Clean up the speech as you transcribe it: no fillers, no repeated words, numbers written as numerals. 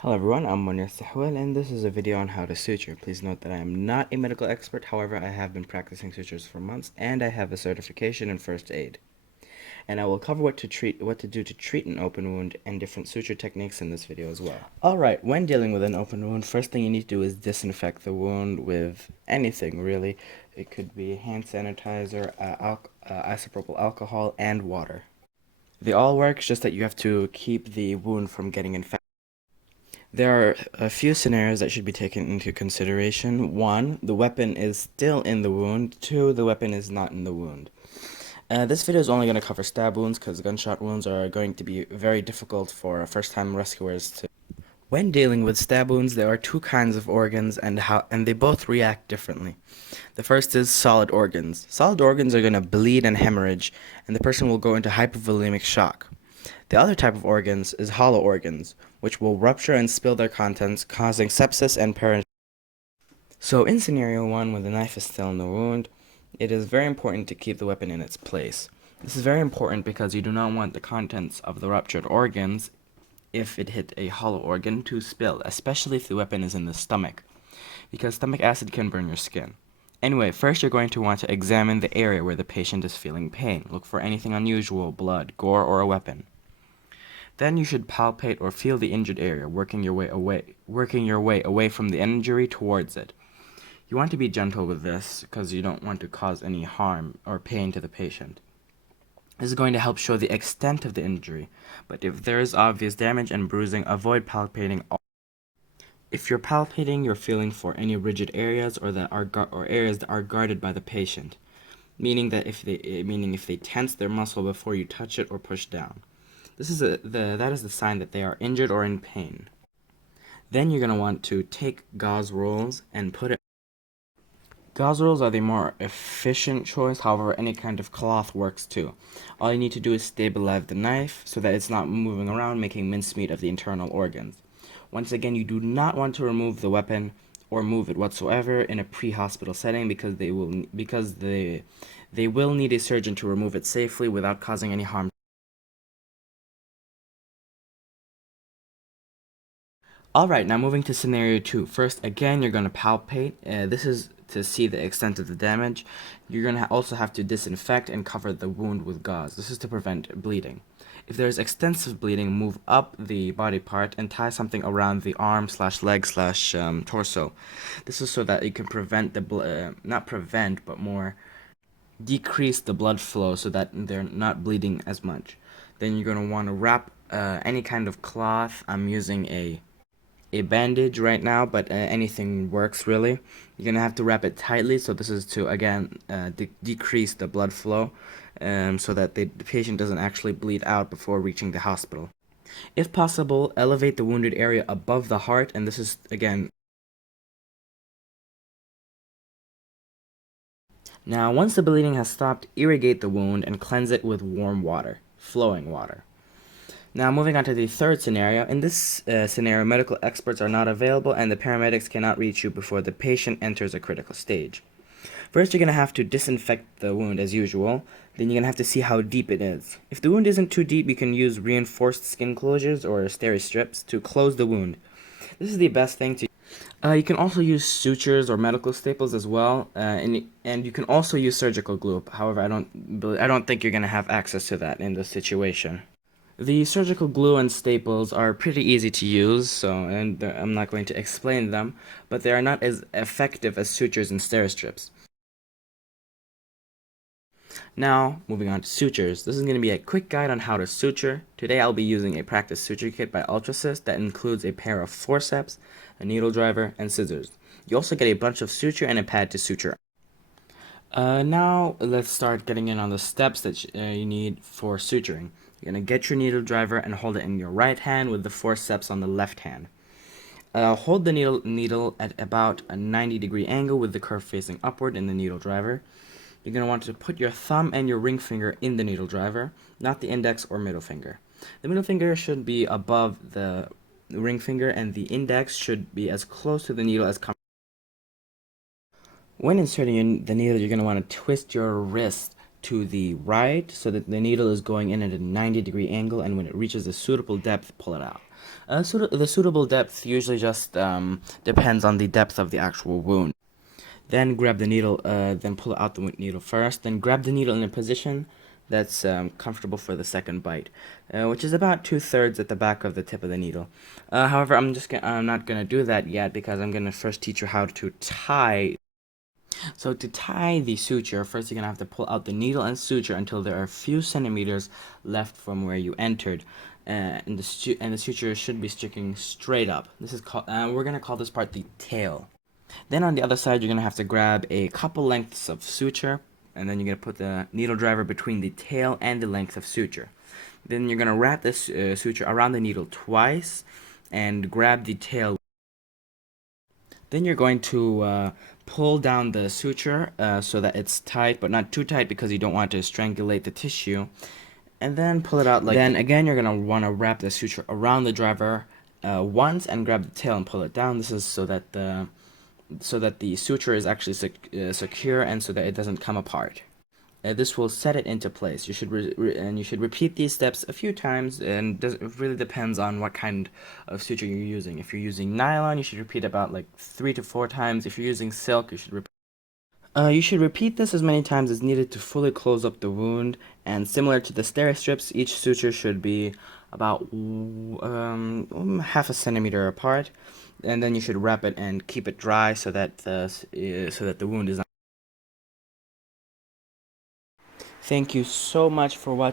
Hello everyone, I'm Munir Sahwal and this is a video on how to suture. Please note that I am not a medical expert, however I have been practicing sutures for months and I have a certification in first aid. And I will cover what to do to treat an open wound and different suture techniques in this video as well. Alright, when dealing with an open wound, first thing you need to do is disinfect the wound with anything really. It could be hand sanitizer, isopropyl alcohol, and water. They all work, just that you have to keep the wound from getting infected. There are a few scenarios that should be taken into consideration. One, the weapon is still in the wound. Two, the weapon is not in the wound. This video is only going to cover stab wounds because gunshot wounds are going to be very difficult for first-time rescuers to. When dealing with stab wounds, there are two kinds of organs and they both react differently. The first is solid organs. Solid organs are going to bleed and hemorrhage, and the person will go into hypovolemic shock. The other type of organs is hollow organs, which will rupture and spill their contents, causing sepsis and perishables. So in scenario 1, when the knife is still in the wound, it is very important to keep the weapon in its place. This is very important because you do not want the contents of the ruptured organs, if it hit a hollow organ, to spill, especially if the weapon is in the stomach, because stomach acid can burn your skin. Anyway, first you're going to want to examine the area where the patient is feeling pain. Look for anything unusual, blood, gore, or a weapon. Then you should palpate or feel the injured area, working your way away from the injury towards it. You want to be gentle with this because you don't want to cause any harm or pain to the patient. This is going to help show the extent of the injury, but if there is obvious damage and bruising, avoid palpating. If you're palpating, you're feeling for any rigid areas or areas that are guarded by the patient, meaning if they tense their muscle before you touch it or push down. That is the sign that they are injured or in pain. Then you're going to want to take gauze rolls and put it. Gauze rolls are the more efficient choice, however any kind of cloth works too. All you need to do is stabilize the knife so that it's not moving around, making mincemeat of the internal organs. Once again, you do not want to remove the weapon or move it whatsoever in a pre-hospital setting because they will need a surgeon to remove it safely without causing any harm. Alright, now moving to scenario 2. First, again, you're going to palpate. This is to see the extent of the damage. You're going to also have to disinfect and cover the wound with gauze. This is to prevent bleeding. If there is extensive bleeding, move up the body part and tie something around the arm / leg / torso. This is so that you can prevent not prevent, but more decrease the blood flow so that they're not bleeding as much. Then you're going to want to wrap any kind of cloth. I'm using a bandage right now, but anything works really. You're gonna have to wrap it tightly, so this is to again decrease the blood flow, so that the patient doesn't actually bleed out before reaching the hospital. If possible, elevate the wounded area above the heart, and this is again. Now, once the bleeding has stopped, irrigate the wound and cleanse it with warm water, flowing water. Now, moving on to the third scenario. In this scenario, medical experts are not available and the paramedics cannot reach you before the patient enters a critical stage. First, you're going to have to disinfect the wound as usual. Then you're going to have to see how deep it is. If the wound isn't too deep, you can use reinforced skin closures or steri strips to close the wound. This is the best thing to. You can also use sutures or medical staples as well, and you can also use surgical glue. However, I don't think you're going to have access to that in this situation. The surgical glue and staples are pretty easy to use, and I'm not going to explain them, but they are not as effective as sutures and steri strips. Now, moving on to sutures. This is going to be a quick guide on how to suture. Today I'll be using a practice suture kit by Ultrasys that includes a pair of forceps, a needle driver, and scissors. You also get a bunch of suture and a pad to suture. Now let's start getting in on the steps that you need for suturing. You're going to get your needle driver and hold it in your right hand with the forceps on the left hand. Hold the needle at about a 90-degree angle with the curve facing upward in the needle driver. You're going to want to put your thumb and your ring finger in the needle driver, not the index or middle finger. The middle finger should be above the ring finger and the index should be as close to the needle as comfortable. When inserting the needle, you're going to want to twist your wrist to the right so that the needle is going in at a 90-degree angle, and when it reaches a suitable depth, pull it out. The suitable depth usually just depends on the depth of the actual wound. Then grab the needle, then pull out the needle first, then grab the needle in a position that's comfortable for the second bite, which is about 2/3 at the back of the tip of the needle. However, I'm not gonna do that yet because I'm gonna first teach you how to tie. So to tie the suture, first you're gonna have to pull out the needle and suture until there are a few centimeters left from where you entered, and the suture should be sticking straight up. This is called. We're gonna call this part the tail. Then on the other side, you're going to have to grab a couple lengths of suture, and then you're going to put the needle driver between the tail and the length of suture. Then you're going to wrap this suture around the needle twice and grab the tail. Then you're going to pull down the suture so that it's tight, but not too tight because you don't want to strangulate the tissue. And then pull it out like Then again, you're going to want to wrap the suture around the driver once and grab the tail and pull it down. This is so that the suture is actually secure and so that it doesn't come apart. This will set it into place. You should repeat these steps a few times, and it really depends on what kind of suture you're using. If you're using nylon, you should repeat about like 3 to 4 times. If you're using silk, you should repeat this as many times as needed to fully close up the wound, and similar to the steri strips, each suture should be about half a centimeter apart, and then you should wrap it and keep it dry so that the wound is not. Thank you so much for watching.